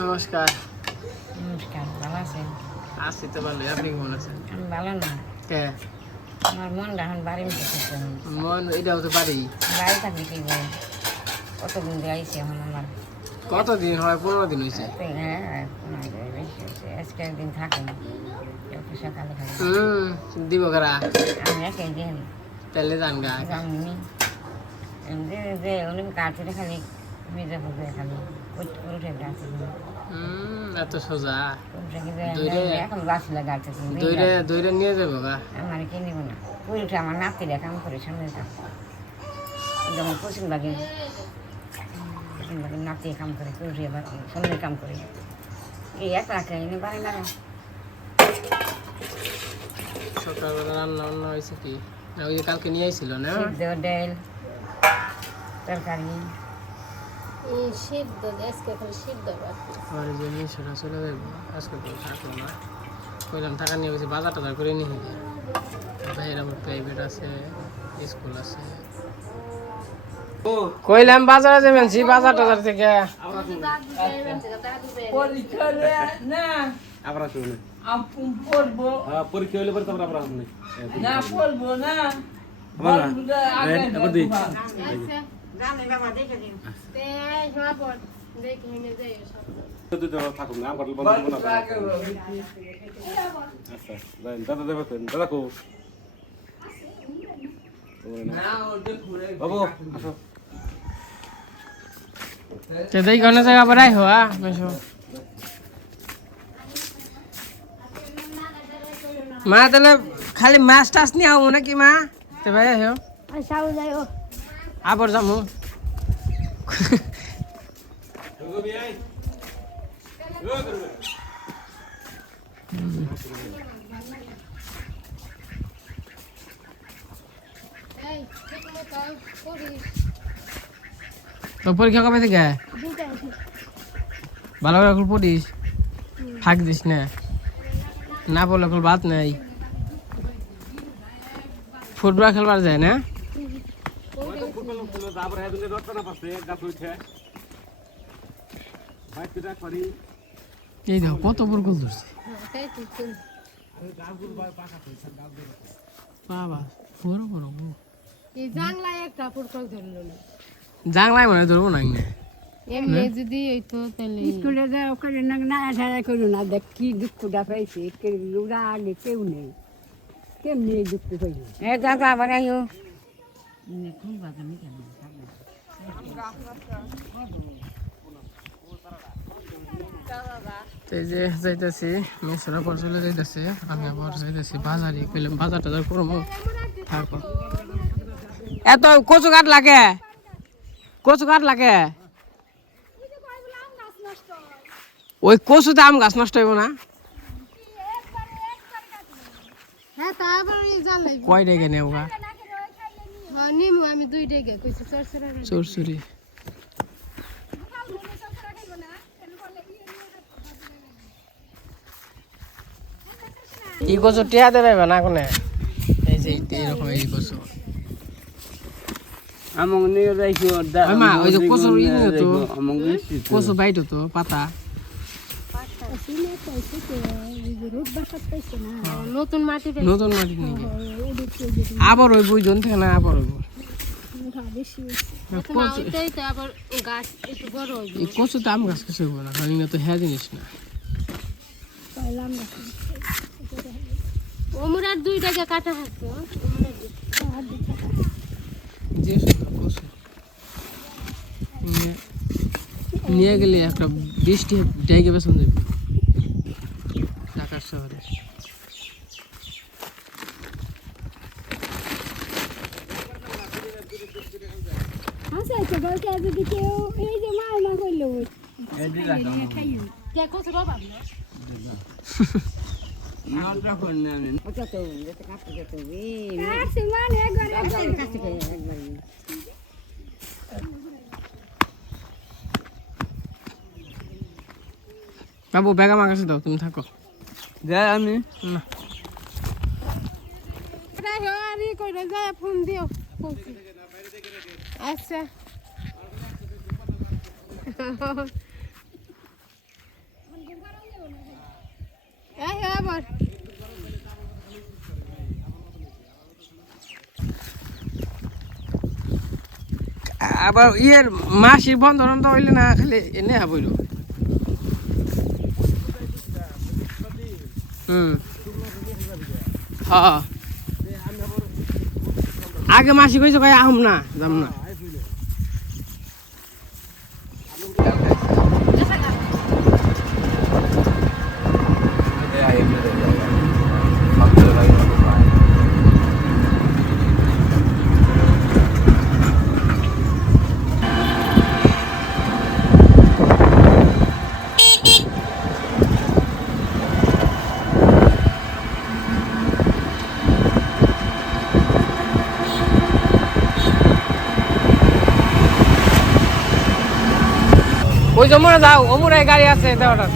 নমস্কার। নমস্কার, ভালো আছেন? আছি তো ভালোই, আপনি কেমন আছেন? আমি ভালো না, কে আমার মনটা এখন বাড়ি মিশে। মন এটাও তো বাড়ি। বাড়ি থাকলে কি করে? কতদিন দিয়ে আইসি এখন আমার। কতদিন হয়? 15 দিন হয়েছে। হ্যাঁ, বেশি হয়েছে। আজকে একদিন থাকেন সকালে খালি দিব কারা আমি একে দিন তাহলে জান গা জানি যে উনি কাছে খালি মেজে ফুটে খালি উঠে গাছে এত সোজা এখন গাছ লাগাচ্ছে দইরে দইরে নিয়ে যাবো গা। আমার কে নিব না উঠে আমার নাতিরা কাম করে সামনে কাম যেমন পশ্চিম বাগে নাতি কাম করে উঠে সামনে কাম করে এই এক রাখে এনে বাড়ি না সকালবেলা রান্না বান্না হয়েছে কি ওই যে কালকে নিয়ে আইছিল না ডাল তরকারি সিদ্ধ আজকে খালি সিদ্ধ আর যে মিশরা চলে যাবো আজকে তো থাকলো না কইলাম টাকা নিয়ে গেছি বাজার টাজার করে নিয়ে ভাইয়ের আমার প্রাইভেট আছে স্কুল আছে কইলাম বাজারে যাবেন বাজার টাজার থেকে পরীক্ষা না আমরা শুনে পড়বো পরীক্ষা হলে পরে তারপর আমরা শুনি না পড়বো না আবার দিই তুই তো থাকুন না আমার বন্ধ করব না আচ্ছা দাদা দেবে দাদা কো বাবু আসো তেদাই কোন জায়গা পড়াই হওয়া মেশো মা তাহলে খালি মাছ টাছ নিয়ে আও নাকি মা তে ভাই আও সাউ যাইও আবার যামু তো পরীক্ষা কবে থেকে ভালো করে এখন পড়িস ফাঁক দিস না না পড়লে এখন বাদ নাই ফুটবল খেলবার যায় না তারপর হ্যাঁ তুমি রত্ন না পাচ্ছে গাছ উঠে ভাই তুই রাখ পারি এই দেখো কত বড় গোল ধরছে বাবা বড় বড় এই জাংলায় একটা পুরকল ধরলো না জাংলাই মনে ধরবো না এমনি যদি হইতো তাহলে স্কুলে যা ওখানে না সারা করো না দেখ কি দুঃখটা পাইছে লোরা আগে কেউ নেই কেমনি এই দুঃখ পাইছে এ দাদা আবার আইও এই যে যাইতেছি মেসরা পর চলে যাইতেছে আমি আবার যাইতেছি বাজারে কইলাম বাজার টাজার করবো থাকো এত কচু কাঠ লাগে ওই কচুতে আম গাছ নষ্ট হইব না হ্যাঁ তারপর জানলাই কয় ডেকে নেওগা নিমু আমি 2 টাকা কইছি চরচরা চোরচুরি এই কচু টিয়া দেবে না কোনে এই যে এরকম এই কচু আমং নিয়ে রাখো ওই মা ওই যে কচু নিয়ে তো আমং নিছি কচু বাইটো তো পাতা নতুন মাটি নতুন মাটি নিয়ে আবার ওই বইজন থেকে না আবার ওই এটাই তো আবার গাছ একটু বড় হইবে এই কচু তো আম গাছ কিছু হইব না কারণ এটা তো হ্যাঁ জিনিস না ওমর আর 2 টাকা কাটা হাঁকতো যে সুন্দর কচু নিয়ে গেলে একটা 20টি ডেকে বেসন দেবে ঢাকার শহরে আচ্ছা আচ্ছা বলতে যদি কেউ এই যে মা না করলো কে কত বাবা না না কোন না ওটা তো যেতে কাটতে যেতে আসে মানে একবার কাছে একবার বাবু ব্যাগ আমার কাছে দাও তুমি থাকো যাই আমি না আরে কইরা যায় ফোন দিও আচ্ছা পর আবার ইয়ের মাসির বন্ধ টন্ধ হইলে না খালি এনে বইল হ্যাঁ আগে মাসি কইছো ভাই আহম না যাম না ওই জমুনা যাও অমুরাই গাড়ি আছে দেওয়াটা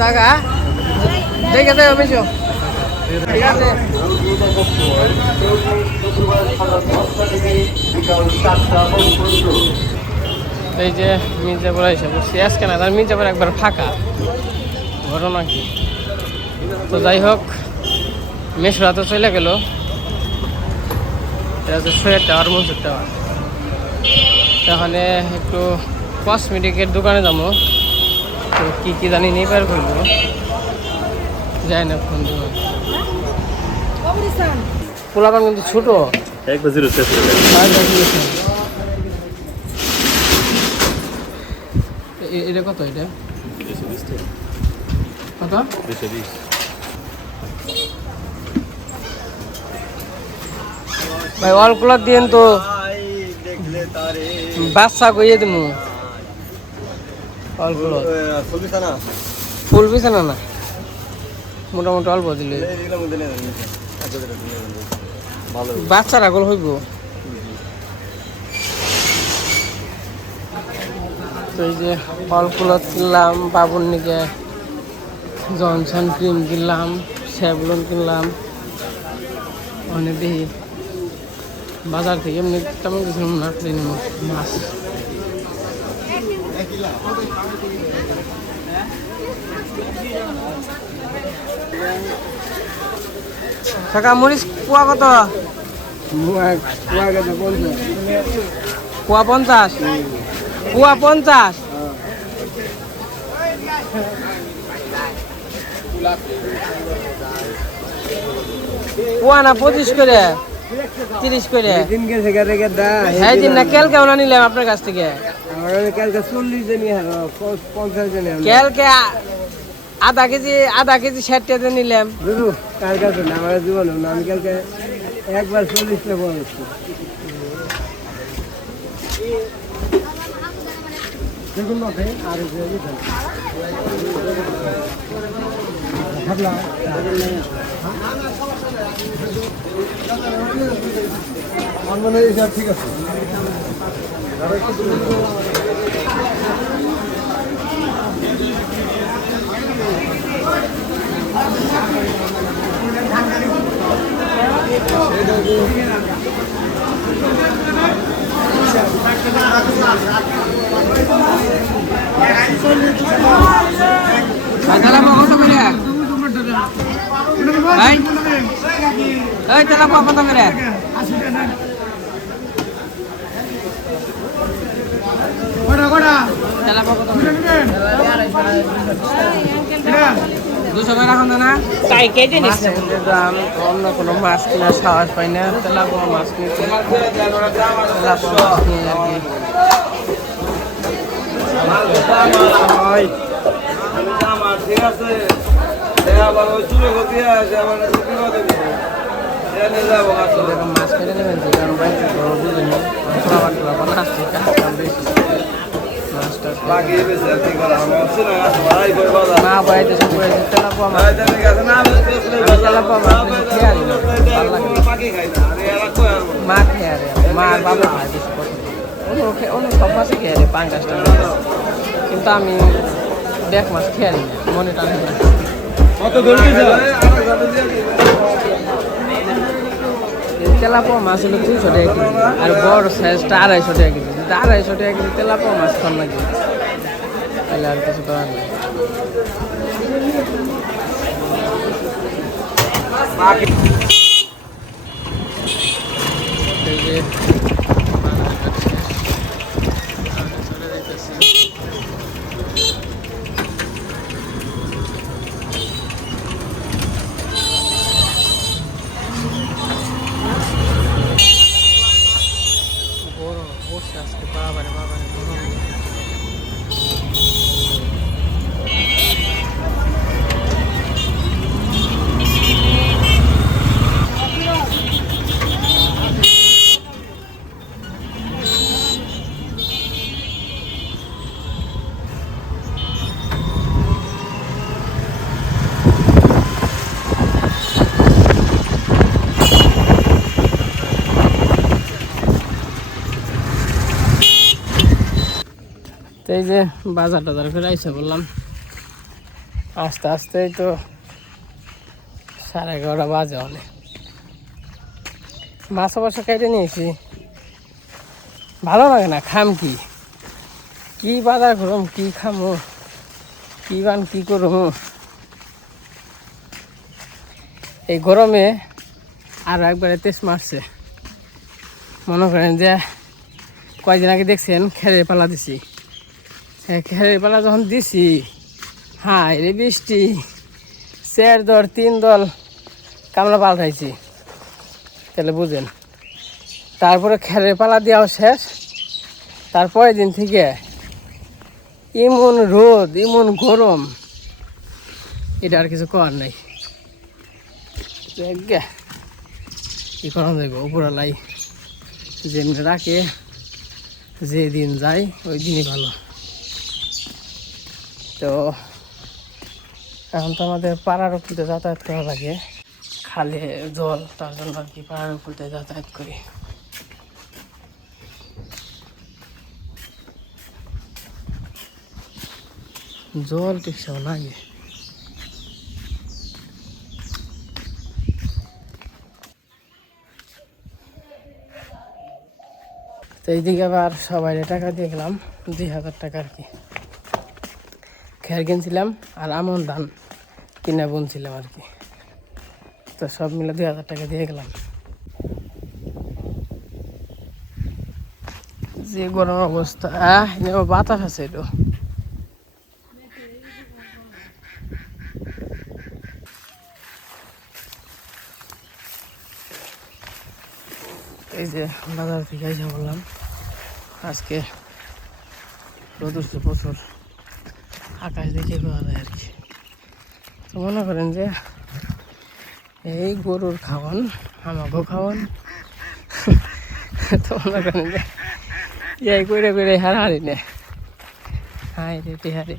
জায়গা দেখে দেবে মিশো ঠিক আছে এই যে মির্জাপুর এসে বসছি আজকে না তার মির্জাপুর একবার ফাঁকা ঘটনা কি তো যাই হোক মেশরা তো চলে গেল এটা হচ্ছে সোয়ের টাওয়ার মনসুর টাওয়ার তাহলে একটু কসমেটিকের দোকানে যাবো তো কী কী জানি নিয়ে পার করবো যাই না ফোন দেবো পোলাপান কিন্তু ছোটো একবার জিরো শেষ হয়ে গেছে এটা কত এটা 220 টাকা কত 220 ভাই অল কুলার দিয়েন তো বাচ্চা কইয়ে দিমু অল কুলার ফুল বিছানা না মোটামুটি অল্প দিলে বাচ্চারা গোল হইব তো এই যে অল কুলার কিনলাম বাবুর নিকে জনসন ক্রিম কিনলাম স্যাভলন কিনলাম অনেক দেখি বাজার থেকে এমনি তেমন কিছু না কিনে মাছ কাকা মরিচ কুয়া কত কুয়া 50 কুয়া 50 কুয়া না 25 করে 30 করে হ্যাঁ দিন না কালকে ওনা নিলাম আপনার কাছ থেকে কালকে আধা কেজি 60 টাকা নিলাম কার কাছে না আমার জীবন আমি কালকে একবার 40 টাকা বলেছি দেখুন না ভাই আর ঠিক আছে অন্য কোনো মাছ কিনা সাহস পাই না তেলাপোয়া মাছ কিনতে তেলাপোয়া মাছ নিয়ে আর কি ঠিক আছে এরকম মাছ কেটে নেবেন যে কারণ বাড়িতে বড় বুঝলেন না বাড়িতে সব তেলাপোয়া মাছ তেলাপোয়া মাছ খেয়ে আসি না ভালো লাগে মা খেয়ে আরে মা আর বাবা খায় বেশি পছন্দ অন্য সব মাছই খেয়ে আরে পাঙ্গাসটা কিন্তু আমি দেখ মাছ খেয়ে আনি না মনে টানে তেলাপোয়া মাছ হলো 200 টাকা কেজি আর বড় সাইজটা 250 টাকা কেজি। 250 টাকা কেজি তেলাপোয়া মাছ খান নাকি তাহলে আর কিছু করার নেই। এই যে বাজার যাচ্ছে, চলে যাইতেছে। গরম পড়ছে আজকে, বাবারে বাবারে গরম। তো এই যে বাজার টাজার করে আইসা বললাম, আস্তে আস্তেই তো 11:30 বাজে। অনেক মাছ অবশ্য কেটে নিয়েছি, ভালো লাগে না। খাম কি বাজার করম, কি খামো, কি করবো এই গরমে। আর একবারে তেজ মারছে। মনে করেন যে কয়েকদিন আগে দেখছেন খেরের পালা দিছি, খেরের পালা যখন দিছি, হ্যাঁ রে বৃষ্টি, 4 দল 3 দল কামলা পাল্টাইছি, তাহলে বুঝেন। তারপরে খেরের পালা দেওয়া শেষ, তারপরের দিন থেকে এমন রোদ, এমন গরম, এটা আর কিছু করার নাই। কি করা যাবে, উপরালাই যেমনি রাখে, যে দিন যায় ওই দিনই ভালো। তো এখন তো আমাদের পাড়ার উপরে যাতায়াত করা লাগে, খালে জল, তার জন্য আর কি পাড়ার উপরে যাতায়াত করি। জল টিকসাও লাগে। তো এইদিকে আবার সবাই টাকা দিয়ে গেলাম, 2000 টাকা আর কি। খের কিনছিলাম আর আমন ধান কিনে বুনছিলাম আর কি। তো সব মিলে 2000 টাকা দিয়ে গেলাম। যে গরম অবস্থা, বাতাস আছে একটু। এই যে বাজার থেকে এসে বললাম, আজকে রোদ উঠছে প্রচুর, আকাশ দেখে পাওয়া যায় আর কি। তো মনে করেন যে এই গরুর খাওয়ান, আমাকেও খাওয়ান। তো মনে করেন যে ইয়াই করে হারাহারি নে। হাই রে টেহারে,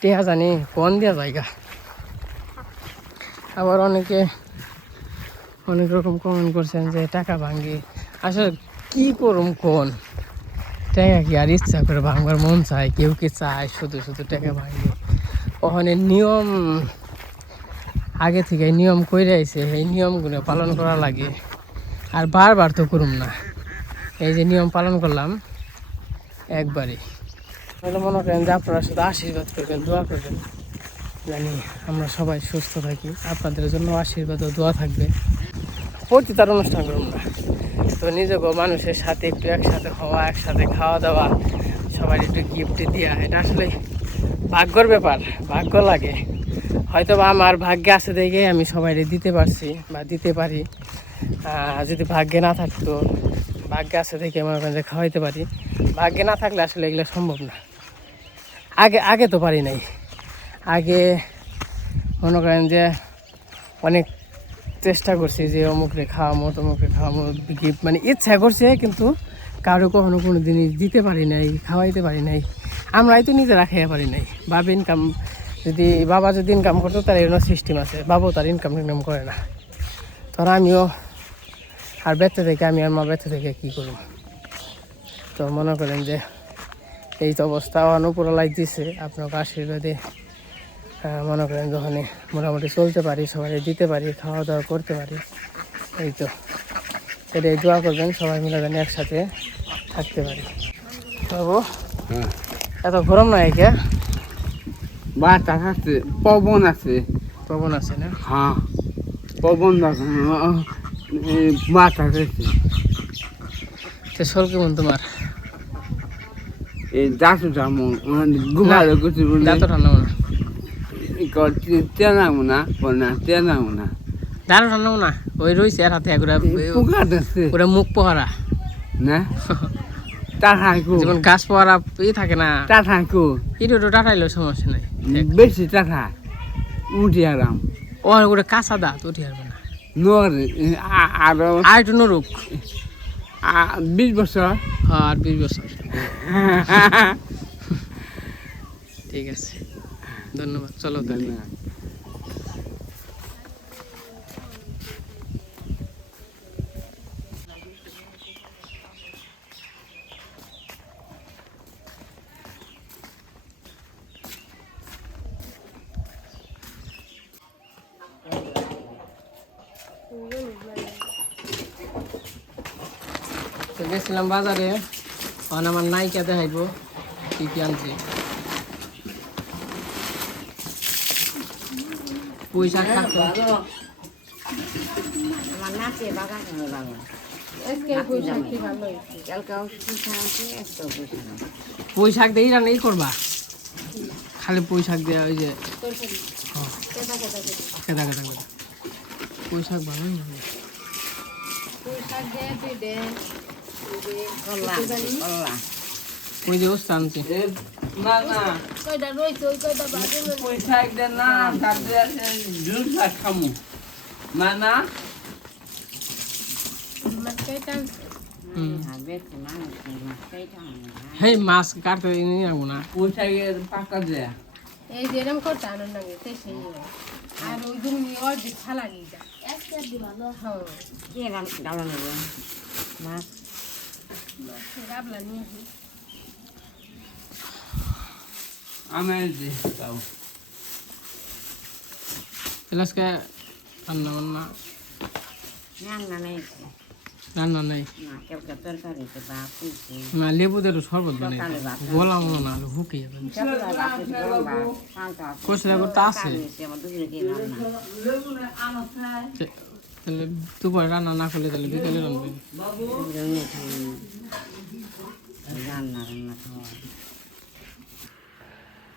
টেহা জানি কোন দেওয়া জায়গা। আবার অনেক রকম কমেন্ট করছেন যে টাকা ভাঙ্গি। আসলে কি করুম কোন, টাকা কি আর ইচ্ছা করে ভাঙবার মন চায়? কেউ কি চায় শুধু টাকা ভাঙবে? ওখানে নিয়ম আগে থেকে নিয়ম করে আইছে, এই নিয়মগুলো পালন করা লাগে। আর বারবার তো করুম না, এই যে নিয়ম পালন করলাম একবারই। তাহলে মনে করেন যে আপনারা শুধু আশীর্বাদ করবেন, দোয়া করবেন, জানি আমরা সবাই সুস্থ থাকি। আপনাদের জন্য আশীর্বাদ ও দোয়া থাকবে। প্রতিটার অনুষ্ঠান করুন না, তো নিজেকেও মানুষের সাথে একটু একসাথে হওয়া, একসাথে খাওয়া দাওয়া, সবাই একটু গিফট দেওয়া, এটা আসলে ভাগ্যর ব্যাপার, ভাগ্য লাগে। হয়তো বা আমার ভাগ্যে আছে দেখে আমি সবাই দিতে পারছি বা দিতে পারি। যদি ভাগ্যে না থাকতো, ভাগ্যে আছে দেখে মনে করেন যে খাওয়াইতে পারি। ভাগ্যে না থাকলে আসলে এগুলো সম্ভব না। আগে তো পারি নাই। আগে মনে করেন যে অনেক চেষ্টা করছি যে অমুকরে খাওয়ামো, তমুকরে খাওয়ামো, গিফট মানে ইচ্ছা করছে, কিন্তু কারো কখনো কোনো জিনিস দিতে পারি নাই, খাওয়াইতে পারি নাই। আমরাই তো নিজেরা খাইয়া পারি নাই। বাবা যদি ইনকাম করতো তার এর সিস্টেম আছে, বাবাও তার ইনকাম করে না। ধর আমিও আর ব্যর্থ থেকে, আমি আর মা ব্যর্থ থেকে কী করব? তো মনে করেন যে এই তো অবস্থা অনুপুরলাই দিছে, আপনাকে আশীর্বাদে মনে করেন যখন মোটামুটি চলতে পারি, সবাই দিতে পারি, খাওয়া দাওয়া করতে পারি, এই তো এটাই দোয়া করবেন সবাই মিলে যেন একসাথে থাকতে পারি। বাবু এত গরম নয় কে? বাতাস আছে, পবন আছে। পবন আছে না? হ্যাঁ, পবন বাতাস আছে। তো শোল কেমন তোমার? এই দাঁতু যাবো ঘুমালো কিছু বলে দাঁত ঠান্ডা মনে চেনাবো না না চেনাবো না দাঁত ঠান্ডা মনে ওই রয়েছে আর হাতে পোকা দেখছে ওরা মুখ পোহারা না টাটাইকো যেমন গাছ পোহারা থাকে না, টাটাইকো এটা টাটাইলেও সমস্যা নাই। বেশি টাটা উঠি আরাম ও ওটা কাঁচা দাঁত উঠে আসবে না, নর আরো আর একটু নরুক 20 বছর। আর 20 বছর। ঠিক আছে, ধন্যবাদ। চলো তাহলে। তো গেছিলাম বাজারে, এখন আমার নায়িকা দেখাইবো কি কি আনছি। পুঁই শাক খাচ্ছে, আমার নাচে বাগান ভালো আজকে পয়সা কি ভালো হয়েছে। কালকেও পিঠা আছে একটাও পিঠা না পুঁই শাক দিয়ে রান্না ই করবা, খালি পুঁই শাক দিয়ে ওই যে কেদা কেদা করে কেদা কেদা করে পুঁই শাক ভালোই লাগে। পয়সা দে তুই দে কল্লা কল্লা ওই যে ওস্তা আনছি। না না কয়টা রয়েছে ওই কয়টা বাজে পয়সা একদম না তাদের জুস খামু না না মাছ কয়টা বেশি মানুষ মাছ খাইতে হয় না হেই মাছ কাটতে নিয়ে যাবো না, পয়সা পাকা দেয়া এই যে এরকম করতে আনন্দ লাগে তাই সেই আর ওই দিন অর্ধেক ছালা নিয়ে যা আজকে ভালো হ্যাঁ কে ডালা নেবে মাছ গাবলা নিয়ে আসি আমি যে তাও আজকে রান্না বান্না রান্না নেই রান্না নাই না কেউ তরকারিতে ভাত তুলছে না, লেবু দিয়ে শরবত বানাই গলা মনে না হুকে যাবে। কষে লেবু তো আছে, তাহলে দুপুরে রান্না না করলে তাহলে বিকেলে রান্না। রান্না রান্না খাওয়া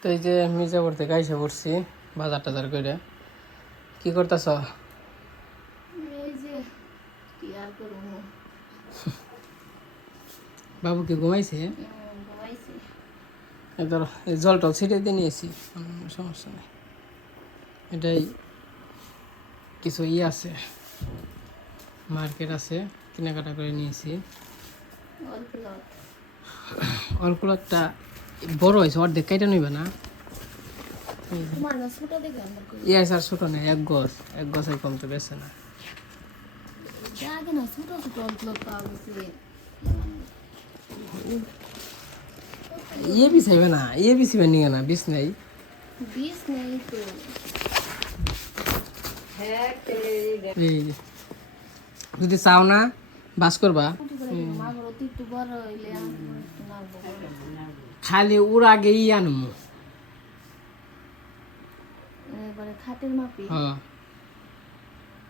তো এই যে মির্জাপুর থেকে আইসা পড়ছি বাজার টাজার করে। কি করতেছ? এই যে কি আর করব বাবু কি ঘুমাইছে? ঘুমাইছি এবার এই জল টল ছিটিয়ে দিয়ে নিয়েছি, সমস্যা নেই। এটাই কিছু আছে, মার্কেট আছে, কেনাকাটা করে নিয়েছি। অল্প একটা বড় হয়েছে, অর্ধেক কেটে নিবে না। তোমার না ছোট দেখে আমরা কই ইয়াস আর ছোট নেই, এক গছের কম তো বেছে না। আগে না ছোট ছোট অল্প পাওয়া গেছে ইয়ে বিছাইবে না, ইয়ে বিছিবে নিয়ে না, বিষ নেই। বিষ নেই তো এই যে যদি চাও না বাস করবা, মাগর একটু বড় হইলে খালি ওর আগে ই আনবো। এবারে খাটের মাপি হ্যাঁ,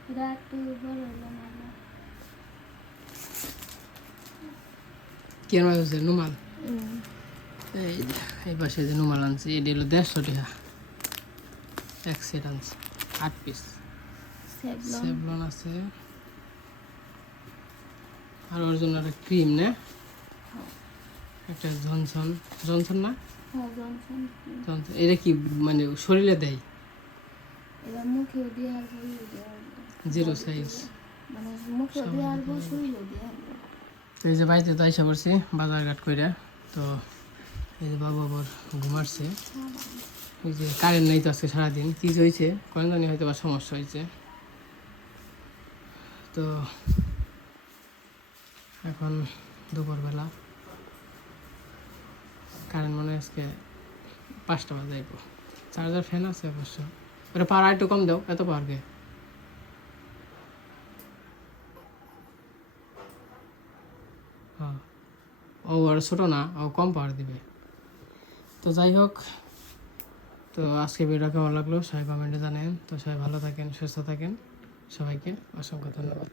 এটা একটু বড় হইলে মাগো কি আনবা হচ্ছে নুমাল। এই পাশে যে নুমাল আনছি, এটি হলো 150 টাকা এক সেট আনছি, 8 পিস। সেভলন আছে, আর ওর জন্য একটা ক্রিম না, একটা জনসন না, জনসন। এটা কি মানে শরীরে দেয়? এবার মুখে দিয়ে আর 0 সাইজ। মানে মুখে দিয়ে আর শরীরে দিয়ে তো এই যে বাড়িতে তো আইসা পড়ছি বাজার ঘাট করে। তো এই যে বাবা আবার ঘুমাচ্ছে, এই যে কারেন্ট নেই তো আজকে সারাদিন, কী হয়েছে কোন জানি, হয়তো বা সমস্যা হয়েছে। তো এখন দুপুরবেলা কারেন্ট মনে হয় আজকে 5টা বাজে আইব, চার্জার ফ্যান আছে অবশ্য, ওটা পাওয়ার একটু কম দাও, এত পাওয়ার গে। হ্যাঁ, ও আর ছোটো না, ও কম পাওয়ার দিবে। তো যাই হোক, তো আজকে ভিডিও কেমন লাগলো সবাই কমেন্টে জানেন। তো সবাই ভালো থাকেন, সুস্থ থাকেন, সবাইকে অসংখ্য ধন্যবাদ।